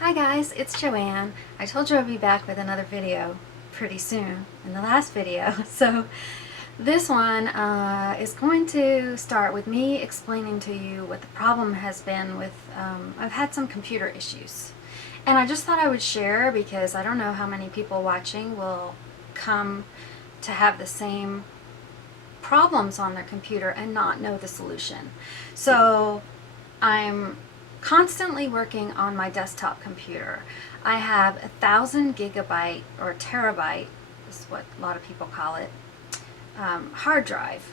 Hi guys, it's Joanne. I told you I'd be back with another video pretty soon in the last video. So this one is going to start with me explaining to you what the problem has been with, I've had some computer issues. And I just thought I would share because I don't know how many people watching will come to have the same problems on their computer and not know the solution. So I'm constantly working on my desktop computer. I have 1,000 gigabyte or terabyte is what a lot of people call it, hard drive,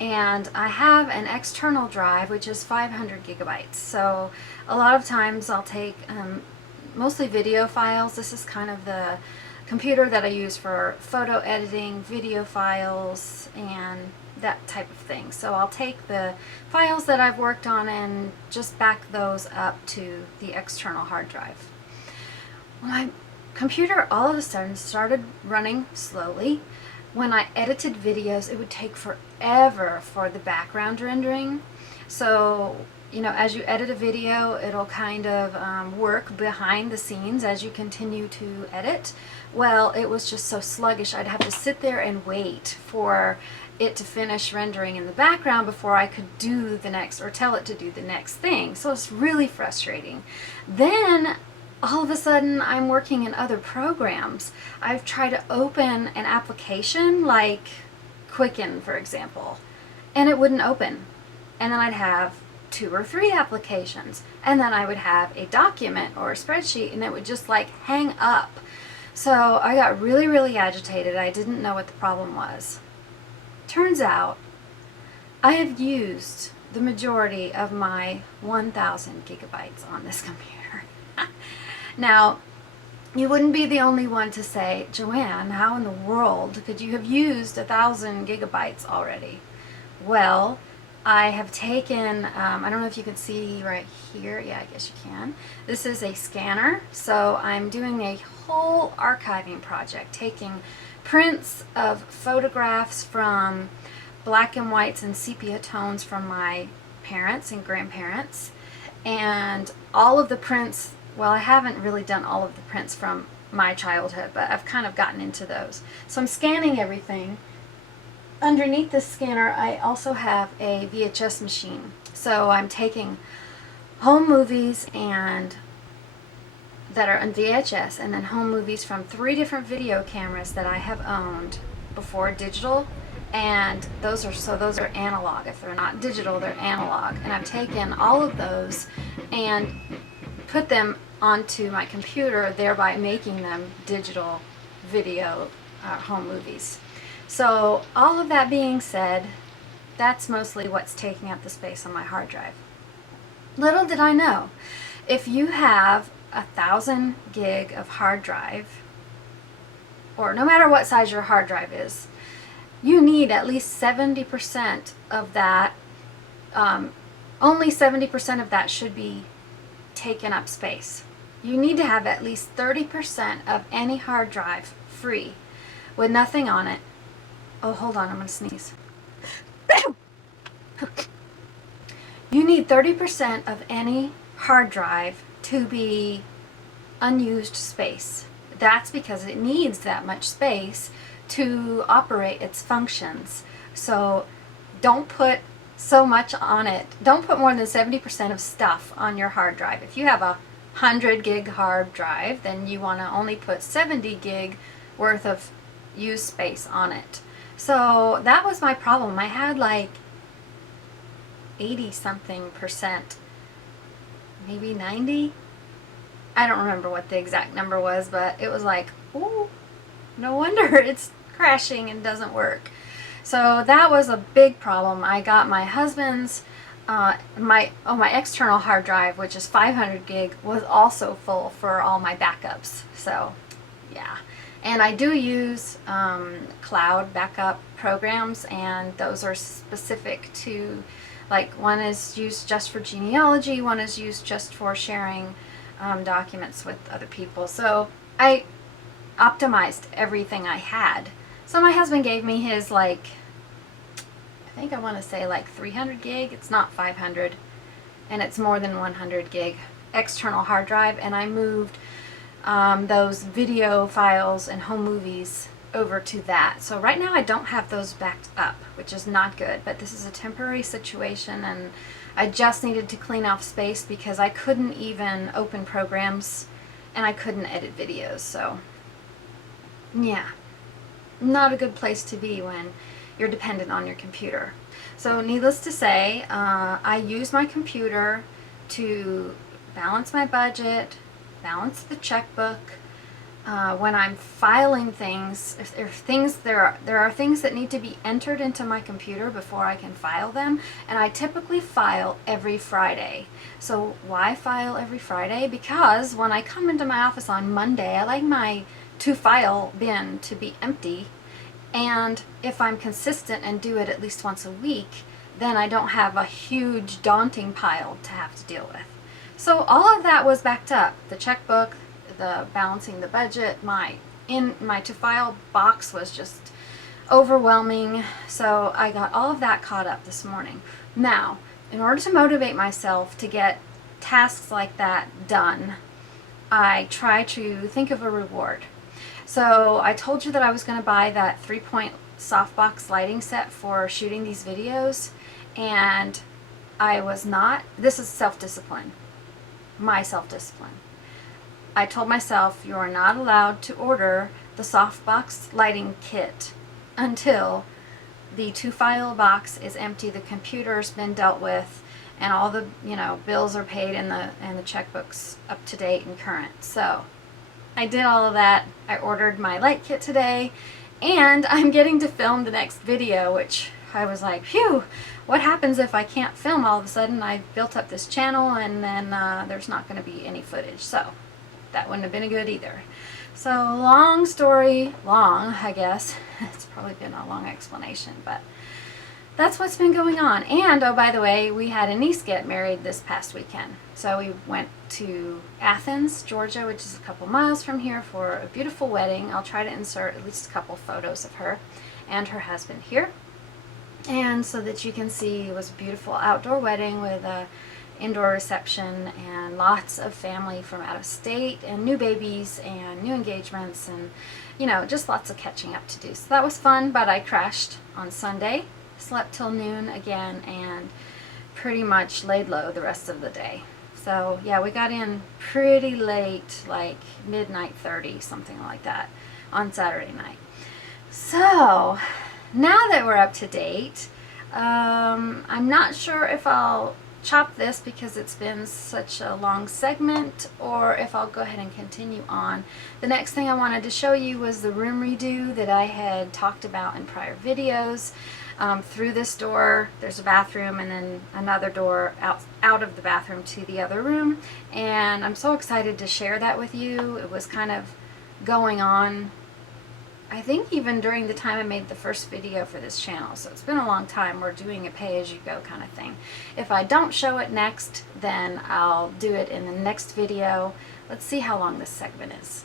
and I have an external drive which is 500 gigabytes. So a lot of times I'll take mostly video files. This is kind of the computer that I use for photo editing, video files, and that type of thing. So I'll take the files that I've worked on and just back those up to the external hard drive. My computer all of a sudden started running slowly. When I edited videos, it would take forever for the background rendering. So, you know, as you edit a video, it'll kind of work behind the scenes as you continue to edit. Well, it was just so sluggish. I'd have to sit there and wait for it to finish rendering in the background before I could do the next, or tell it to do the next thing. So it's really frustrating. Then all of a sudden I'm working in other programs. I've tried to open an application like Quicken, for example, and it wouldn't open. And then I'd have 2 or 3 applications, and then I would have a document or a spreadsheet, and it would just like hang up. So I got really agitated. I didn't know what the problem was. Turns out I have used the majority of my 1,000 gigabytes on this computer. Now, you wouldn't be the only one to say, Joanne, how in the world could you have used 1,000 gigabytes already? Well, I have taken, I don't know if you can see right here, yeah, I guess you can. This is a scanner, so I'm doing a whole archiving project, taking prints of photographs from black and whites and sepia tones from my parents and grandparents, and all of the prints. Well, I haven't really done all of the prints from my childhood, but I've kind of gotten into those. So I'm scanning everything. Underneath this scanner, I also have a VHS machine. So I'm taking home movies and that are on VHS, and then home movies from 3 different video cameras that I have owned before digital, and those are analog. If they're not digital, they're analog. And I've taken all of those and put them onto my computer, thereby making them digital video home movies. So all of that being said, that's mostly what's taking up the space on my hard drive. Little did I know, if you have 1,000 gig of hard drive, or no matter what size your hard drive is, you need at least 70% of that. Only 70% of that should be taken up space. You need to have at least 30% of any hard drive free with nothing on it. Oh, hold on, I'm going to sneeze. You need 30% of any hard drive to be unused space. That's because it needs that much space to operate its functions. So don't put so much on it. Don't put more than 70% of stuff on your hard drive. If you have a 100 gig hard drive, then you want to only put 70 gig worth of use space on it. So that was my problem. I had like 80 something percent, maybe 90. I don't remember what the exact number was, but it was like, oh, no wonder it's crashing and doesn't work. So that was a big problem. I got my husband's, my external hard drive, which is 500 gig, was also full for all my backups. So yeah. And I do use cloud backup programs, and those are specific to, like, one is used just for genealogy, one is used just for sharing documents with other people. So I optimized everything I had. So my husband gave me his, like, I think I want to say like 300 gig. It's not 500, and it's more than 100 gig. external hard drive, and I moved those video files and home movies over to that. So right now I don't have those backed up, which is not good, but this is a temporary situation, and I just needed to clean off space because I couldn't even open programs and I couldn't edit videos. So yeah, not a good place to be when you're dependent on your computer. So needless to say, I use my computer to balance my budget, balance the checkbook. When I'm filing things, if there are things that need to be entered into my computer before I can file them, and I typically file every Friday. So why file every Friday? Because when I come into my office on Monday, I like my to file bin to be empty, and if I'm consistent and do it at least once a week, then I don't have a huge daunting pile to have to deal with. So all of that was backed up. The checkbook, the balancing the budget, my to file box was just overwhelming. So I got all of that caught up this morning. Now, in order to motivate myself to get tasks like that done, I try to think of a reward. So I told you that I was going to buy that 3-point softbox lighting set for shooting these videos, and I was not. This is self-discipline, my self-discipline. I told myself you are not allowed to order the softbox lighting kit until the to-file box is empty, the computer's been dealt with, and all the bills are paid and the checkbook's up to date and current. So I did all of that. I ordered my light kit today, and I'm getting to film the next video, which I was like, phew, what happens if I can't film all of a sudden? I built up this channel and then there's not going to be any footage. So that wouldn't have been good either. So long story long, I guess. It's probably been a long explanation, but that's what's been going on. And oh, by the way, we had a niece get married this past weekend. So we went to Athens, Georgia, which is a couple miles from here, for a beautiful wedding. I'll try to insert at least a couple photos of her and her husband here, and so that you can see it was a beautiful outdoor wedding with a indoor reception and lots of family from out of state and new babies and new engagements and just lots of catching up to do. So that was fun, but I crashed on Sunday, slept till noon again, and pretty much laid low the rest of the day. So yeah, we got in pretty late, like midnight 30, something like that, on Saturday night. So now that we're up to date, I'm not sure if I'll chop this because it's been such a long segment, or if I'll go ahead and continue on. The next thing I wanted to show you was the room redo that I had talked about in prior videos. Through this door there's a bathroom, and then another door out of the bathroom to the other room, and I'm so excited to share that with you. It was kind of going on, I think, even during the time I made the first video for this channel, so it's been a long time. We're doing a pay-as-you-go kind of thing. If I don't show it next, then I'll do it in the next video. Let's see how long this segment is.